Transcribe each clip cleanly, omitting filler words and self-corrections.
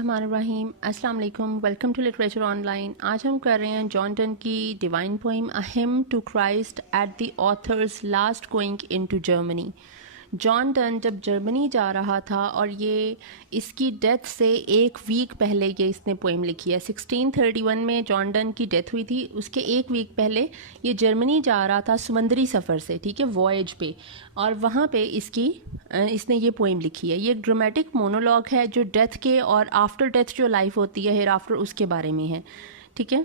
الرحمن الرحیم. السلام علیکم. ویلکم ٹو لٹریچر آن لائن. آج ہم کر رہے ہیں جان ڈن کی divine poem a hymn to Christ at the author's last going into Germany. John Donne جب جرمنی جا رہا تھا اور یہ اس کی ڈیتھ سے ایک ویک پہلے یہ اس نے پوئم لکھی ہے. 1631 میں جان ڈن کی ڈیتھ ہوئی تھی. اس کے ایک ویک پہلے یہ جرمنی جا رہا تھا سمندری سفر سے, ٹھیک ہے, وائج پہ, اور وہاں پہ اس نے یہ پوئم لکھی ہے. یہ ایک ڈرامیٹک مونولوگ ہے جو ڈیتھ کے اور آفٹر ڈیتھ جو لائف ہوتی ہے ہیر آفٹر اس کے بارے میں ہے, ٹھیک ہے.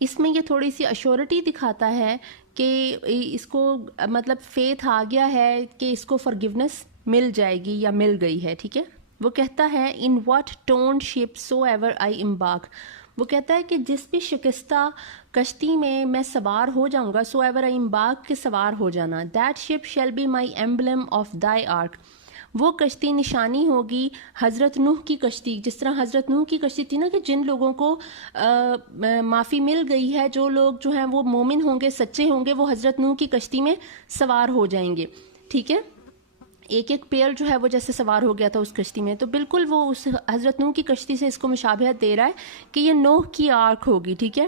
اس میں یہ تھوڑی سی ایشورٹی دکھاتا ہے کہ اس کو مطلب فیتھ آ گیا ہے کہ اس کو فرگیونیس مل جائے گی یا مل گئی ہے, ٹھیک ہے. وہ کہتا ہے in what tune ship so ever I embark. وہ کہتا ہے کہ جس بھی شکستہ کشتی میں سوار ہو جاؤں گا, سو ایور آئی امبارک کے سوار ہو جانا, that ship shall be my emblem of thy ark. وہ کشتی نشانی ہوگی حضرت نوح کی کشتی, جس طرح حضرت نوح کی کشتی تھی نا کہ جن لوگوں کو معافی مل گئی ہے, جو لوگ جو ہیں وہ مومن ہوں گے, سچے ہوں گے, وہ حضرت نوح کی کشتی میں سوار ہو جائیں گے, ٹھیک ہے. ایک ایک پیڑ جو ہے وہ جیسے سوار ہو گیا تھا اس کشتی میں, تو بالکل وہ اس حضرت نوح کی کشتی سے اس کو مشابہت دے رہا ہے کہ یہ نوح کی آرک ہوگی, ٹھیک ہے.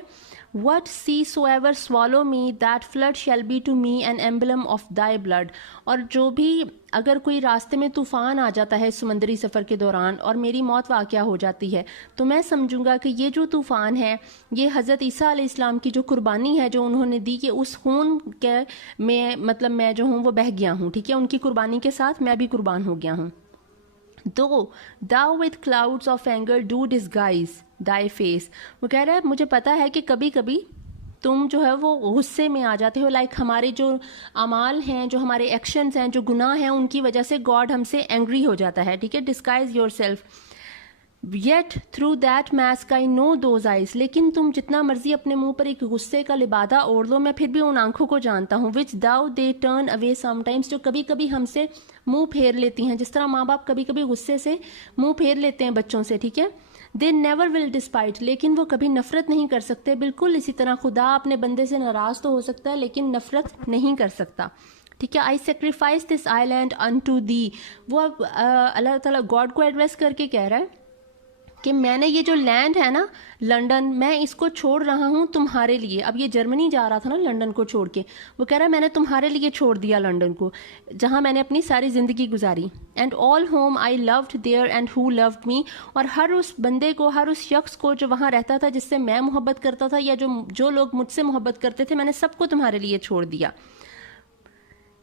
What sea soever swallow me, that flood shall be to me an emblem of thy blood. اور جو بھی اگر کوئی راستے میں طوفان آ جاتا ہے سمندری سفر کے دوران اور میری موت واقع ہو جاتی ہے, تو میں سمجھوں گا کہ یہ جو طوفان ہے یہ حضرت عیسیٰ علیہ السلام کی جو قربانی ہے جو انہوں نے دی, کہ اس خون کے میں مطلب میں جو ہوں وہ بہہ گیا ہوں, ٹھیک ہے. ان کی قربانی کے ساتھ میں بھی قربان ہو گیا ہوں. Though thou with clouds of anger do disguise thy face. وہ کہہ رہا ہے مجھے پتا ہے کہ کبھی کبھی تم جو ہے وہ غصے میں آ جاتے ہو, لائک ہمارے جو اعمال ہیں, جو ہمارے ایکشنز ہیں, جو گناہ ہیں, ان کی وجہ سے گاڈ ہم سے اینگری ہو جاتا ہے, ٹھیک ہے. Disguise yourself yet through that mask I know those eyes. لیکن تم جتنا مرضی اپنے منہ پر ایک غصے کا لبادہ اوڑھ لو, میں پھر بھی ان آنکھوں کو جانتا ہوں. وچ داؤ دے ٹرن اوے سم ٹائمس, جو کبھی کبھی ہم سے منہ پھیر لیتی ہیں, جس طرح ماں باپ کبھی کبھی غصے سے منہ پھیر لیتے ہیں بچوں سے, ٹھیک ہے. دے نیور ول ڈسپائٹ, لیکن وہ کبھی نفرت نہیں کر سکتے. بالکل اسی طرح خدا اپنے بندے سے ناراض تو ہو سکتا ہے لیکن نفرت نہیں کر سکتا, ٹھیک ہے. آئی سیکریفائز دس آئی لینڈ ان ٹو دی. وہ اب اللہ تعالیٰ گاڈ کو ایڈریس کر کے کہہ رہا ہے کہ میں نے یہ جو لینڈ ہے نا لنڈن, میں اس کو چھوڑ رہا ہوں تمہارے لیے. اب یہ جرمنی جا رہا تھا نا لنڈن کو چھوڑ کے, وہ کہہ رہا ہے میں نے تمہارے لیے چھوڑ دیا لنڈن کو, جہاں میں نے اپنی ساری زندگی گزاری. And all whom I loved there and who loved me. اور ہر اس بندے کو, ہر اس شخص کو جو وہاں رہتا تھا, جس سے میں محبت کرتا تھا, یا جو لوگ مجھ سے محبت کرتے تھے, میں نے سب کو تمہارے لیے چھوڑ دیا.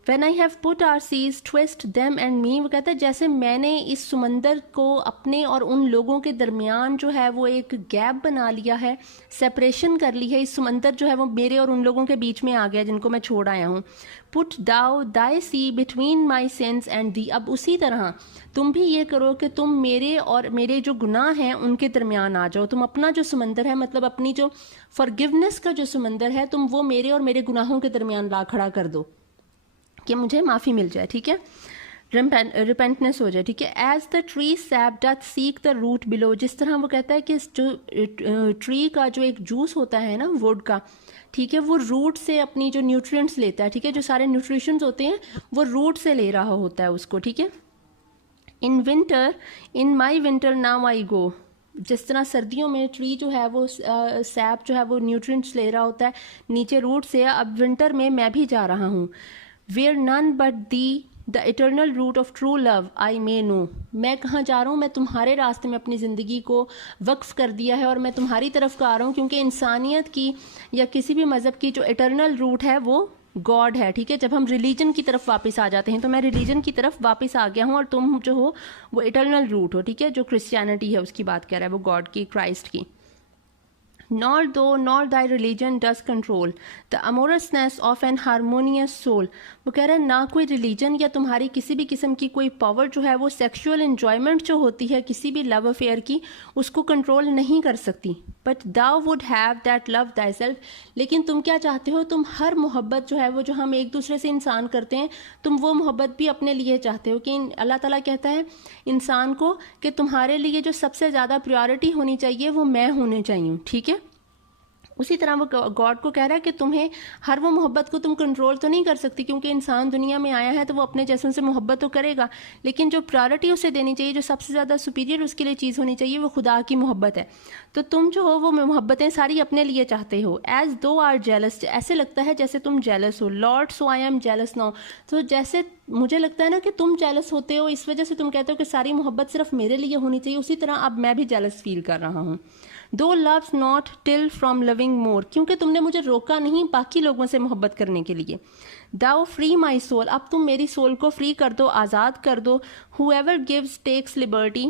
When I have put our seas twist them and me. وہ کہتا ہے جیسے میں نے اس سمندر کو اپنے اور ان لوگوں کے درمیان جو ہے وہ ایک گیپ بنا لیا ہے, سیپریشن کر لی ہے. اس سمندر جو ہے وہ میرے اور ان لوگوں کے بیچ میں آ گیا جن کو میں چھوڑ آیا ہوں. Put thou thy sea between my sins and thee. اب اسی طرح تم بھی یہ کرو کہ تم میرے اور میرے جو گناہ ہیں ان کے درمیان آ جاؤ. تم اپنا جو سمندر ہے, مطلب اپنی جو forgiveness کا جو سمندر ہے, تم وہ میرے اور میرے گناہوں کے درمیان لا کھڑا کر دو کہ مجھے معافی مل جائے, ٹھیک ہے, ریپینٹنس ہو جائے, ٹھیک ہے. As the tree sap doth seek the root below. جس طرح وہ کہتا ہے کہ جو ٹری کا جو ایک جوس ہوتا ہے نا ووڈ کا, ٹھیک ہے, وہ روٹ سے اپنی جو نیوٹرینٹس لیتا ہے, ٹھیک ہے, جو سارے نیوٹریشنز ہوتے ہیں وہ روٹ سے لے رہا ہوتا ہے اس کو, ٹھیک ہے. In winter in my winter now I go. جس طرح سردیوں میں ٹری جو ہے وہ سیپ جو ہے وہ نیوٹرینٹس لے رہا ہوتا ہے نیچے روٹ سے, اب ونٹر میں بھی جا رہا ہوں. Where none but thee, the eternal root of true love, I may know. میں کہاں جا رہا ہوں, میں تمہارے راستے میں اپنی زندگی کو وقف کر دیا ہے اور میں تمہاری طرف کا آ رہا ہوں, کیونکہ انسانیت کی یا کسی بھی مذہب کی جو ایٹرنل روٹ ہے وہ گاڈ ہے, ٹھیک ہے. جب ہم ریلیجن کی طرف واپس آ جاتے ہیں تو میں ریلیجن کی طرف واپس آ گیا ہوں اور تم جو ہو وہ ایٹرنل روٹ ہو, ٹھیک ہے. جو کرسچینٹی ہے اس کی بات کر رہا ہے وہ گاڈ کی, کرائسٹ کی. Nor though nor thy religion does control the amorousness of an harmonious soul. وہ کہہ رہا ہے نہ کوئی ریلیجن یا تمہاری کسی بھی قسم کی کوئی پاور جو ہے وہ سیکشول انجوائمنٹ جو ہوتی ہے کسی بھی لو افیئر کی, اس کو کنٹرول نہیں کر سکتی. But thou would have that love thyself. لیکن تم کیا چاہتے ہو, تم ہر محبت جو ہے وہ جو ہم ایک دوسرے سے انسان کرتے ہیں, تم وہ محبت بھی اپنے لیے چاہتے ہو. کہ اللہ تعالیٰ کہتا ہے انسان کو کہ تمہارے لیے جو سب سے زیادہ پریورٹی ہونی چاہیے وہ میں ہونے چاہیے, ٹھیک ہے. اسی طرح وہ گاڈ کو کہہ رہا ہے کہ تمہیں ہر وہ محبت کو تم کنٹرول تو نہیں کر سکتی، کیونکہ انسان دنیا میں آیا ہے تو وہ اپنے جیسوں سے محبت تو کرے گا، لیکن جو پرائرٹی اسے دینی چاہیے، جو سب سے زیادہ سپیریئر اس کے لیے چیز ہونی چاہیے، وہ خدا کی محبت ہے. تو تم جو ہو وہ محبتیں ساری اپنے لیے چاہتے ہو. ایز دو آر جیلس، ایسے لگتا ہے جیسے تم jealous who. Lord so I am jealous now, تو جیسے مجھے لگتا ہے نا کہ تم جیلس ہوتے ہو، اس وجہ سے تم کہتے ہو کہ ساری محبت صرف میرے لیے ہونی چاہیے، اسی طرح اب میں بھی جیلس فیل کر رہا ہوں. دو loves not till from loving more، کیونکہ تم نے مجھے روکا نہیں باقی لوگوں سے محبت کرنے کے لیے. thou free my soul، اب تم میری سول کو فری کر دو، آزاد کر دو. whoever gives takes liberty،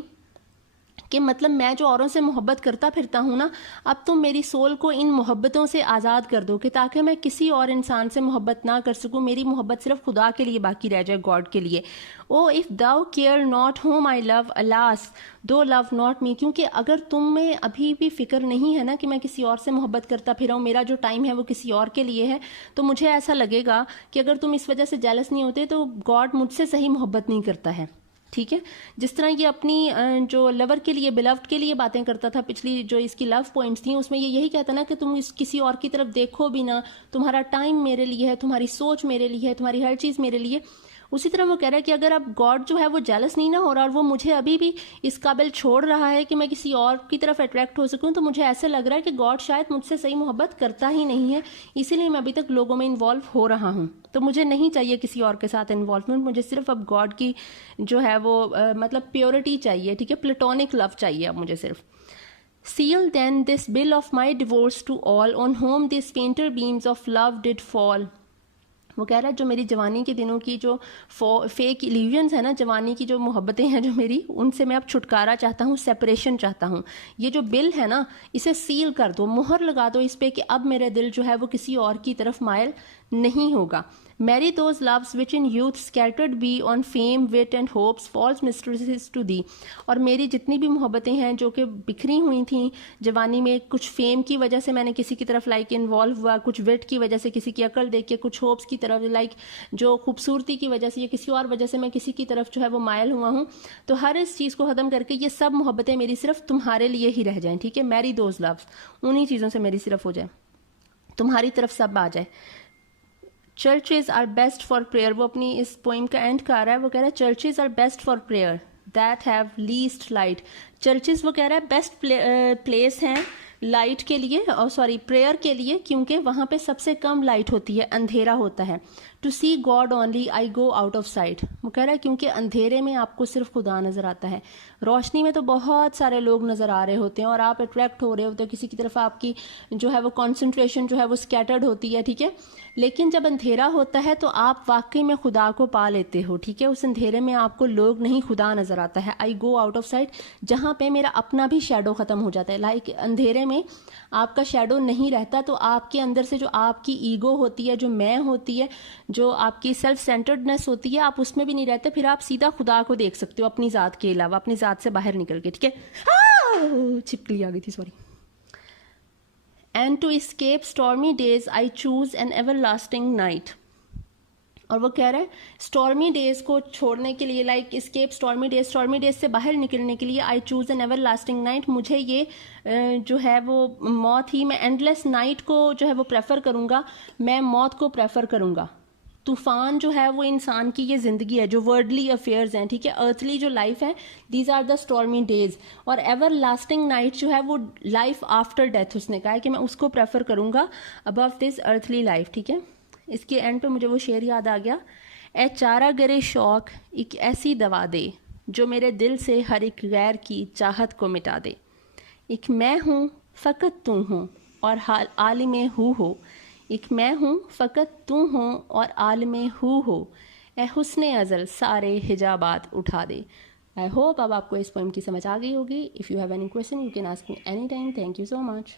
کہ مطلب میں جو اوروں سے محبت کرتا پھرتا ہوں نا، اب تم میری سول کو ان محبتوں سے آزاد کر دو کہ تاکہ میں کسی اور انسان سے محبت نہ کر سکوں، میری محبت صرف خدا کے لیے باقی رہ جائے، گاڈ کے لیے. او if thou care not whom I love alas though love not me، کیونکہ اگر تم میں ابھی بھی فکر نہیں ہے نا کہ میں کسی اور سے محبت کرتا پھر ہوں، میرا جو ٹائم ہے وہ کسی اور کے لیے ہے، تو مجھے ایسا لگے گا کہ اگر تم اس وجہ سے جیلس نہیں ہوتے تو گاڈ مجھ سے صحیح محبت نہیں کرتا ہے. ٹھیک ہے، جس طرح یہ اپنی جو لور کے لیے، بلوڈ کے لیے باتیں کرتا تھا، پچھلی جو اس کی لو پوائنٹس تھیں اس میں یہ یہی کہتا نا کہ تم اس کسی اور کی طرف دیکھو بھی نہ، تمہارا ٹائم میرے لیے ہے، تمہاری سوچ میرے لیے ہے، تمہاری ہر چیز میرے لیے. اسی طرح وہ کہہ رہا ہے کہ اگر اب گاڈ جو ہے وہ جیلس نہیں نہ ہو رہا اور وہ مجھے ابھی بھی اس قابل چھوڑ رہا ہے کہ میں کسی اور کی طرف اٹریکٹ ہو سکوں، تو مجھے ایسا لگ رہا ہے کہ گاڈ شاید مجھ سے صحیح محبت کرتا ہی نہیں ہے، اسی لیے میں ابھی تک لوگوں میں انوالو ہو رہا ہوں. تو مجھے نہیں چاہیے کسی اور کے ساتھ انوالومنٹ، مجھے صرف اب گاڈ کی جو ہے وہ مطلب پیورٹی چاہیے. ٹھیک ہے، پلیٹونک لو چاہیے اب مجھے صرف. Seal then this bill of my divorce to all on whom these fainter beams of love did fall. وہ کہہ رہا ہے جو میری جوانی کے دنوں کی جو فیک ایلیوژنس ہیں نا، جوانی کی جو محبتیں ہیں جو میری، ان سے میں اب چھٹکارا چاہتا ہوں، سیپریشن چاہتا ہوں. یہ جو بل ہے نا اسے سیل کر دو، مہر لگا دو اس پہ کہ اب میرا دل جو ہے وہ کسی اور کی طرف مائل نہیں ہوگا. Marry those loves which in youth scattered be on fame, wit and hopes, false mistresses to thee. اور میری جتنی بھی محبتیں ہیں جو کہ بکھری ہوئی تھیں جوانی میں، کچھ فیم کی وجہ سے میں نے کسی کی طرف لائک انوالو ہوا، کچھ وٹ کی وجہ سے کسی کی عقل دیکھ کے، کچھ ہوپس کی طرف لائک جو خوبصورتی کی وجہ سے یا کسی اور وجہ سے میں کسی کی طرف جو ہے وہ مائل ہوا ہوں. تو ہر اس چیز کو ختم کر کے یہ سب محبتیں میری صرف تمہارے لیے ہی رہ جائیں. ٹھیک ہے، میری دوز لوز انہی چیزوں سے میری صرف ہو جائے، تمہاری طرف سب آ جائے. Churches are best for prayer, وہ اپنی اس پوئم کا اینڈ کر رہا ہے، وہ کہہ رہا ہے churches are best for prayer that have least light. Churches وہ کہہ رہا ہے بیسٹ پلیس ہیں لائٹ کے لیے، اور سوری پریئر کے لیے، کیونکہ وہاں پہ سب سے کم لائٹ ہوتی ہے، اندھیرا ہوتا ہے. To see God only I go out of sight, وہ کہہ رہا ہے کیونکہ اندھیرے میں آپ کو صرف خدا نظر آتا ہے، روشنی میں تو بہت سارے لوگ نظر آ رہے ہوتے ہیں اور آپ اٹریکٹ ہو رہے ہوتے ہیں کسی کی طرف، آپ کی جو ہے وہ کانسنٹریشن جو ہے وہ اسکیٹرڈ ہوتی ہے. ٹھیک ہے، لیکن جب اندھیرا ہوتا ہے تو آپ واقعی میں خدا کو پا لیتے ہو. ٹھیک ہے، اس اندھیرے میں آپ کو لوگ نہیں، خدا نظر آتا ہے. آئی گو آؤٹ آف سائٹ، جہاں پہ میرا اپنا بھی شیڈو ختم ہو جاتا ہے. لائک اندھیرے میں آپ کا شیڈو نہیں رہتا تو آپ کے اندر سے جو آپ کی ایگو ہوتی ہے، جو میں ہوتی ہے، جو آپ کی سیلف سینٹرڈنس ہوتی ہے، آپ اس میں بھی نہیں رہتے. پھر آپ سیدھا خدا کو دیکھ سکتے ہو اپنی ذات کے علاوہ، اپنی ذات سے باہر نکل کے. ٹھیک ہے، چھپکلی آ گئی تھی، sorry. And to escape stormy days I choose an everlasting night. اور وہ کہہ رہے ہیں اسٹارمی ڈیز کو چھوڑنے کے لیے، لائک اسکیپ اسٹارمی ڈیز سے باہر نکلنے کے لیے I choose an everlasting night. مجھے یہ جو ہے وہ موت ہی، میں اینڈ لیس نائٹ کو جو ہے وہ پریفر کروں گا، میں موت کو پریفر کروں گا. طوفان جو ہے وہ انسان کی یہ زندگی ہے، جو ورڈلی افیئرز ہیں. ٹھیک ہے، ارتھلی جو لائف ہے، دیز آر دا اسٹارمی ڈیز. اور ایور لاسٹنگ نائٹ جو ہے وہ لائف آفٹر ڈیتھ، اس نے کہا ہے کہ میں اس کو پریفر کروں گا ابو دس ارتھلی لائف. ٹھیک ہے، اس کے اینڈ پہ مجھے وہ شعر یاد آ گیا، اے چارہ گرے شوق ایک ایسی دوا دے جو میرے دل سے ہر ایک غیر کی چاہت کو مٹا دے. ایک میں ہوں فقط تو ہوں اور عالم ہو، ایک میں ہوں فقط تو ہوں اور عالم ہو، اے حسن ازل سارے حجابات اٹھا دے. آئی ہوپ اب آپ کو اس پوئم کی سمجھ آ گئی ہوگی. If you have any question you can ask me any time. Thank you so much.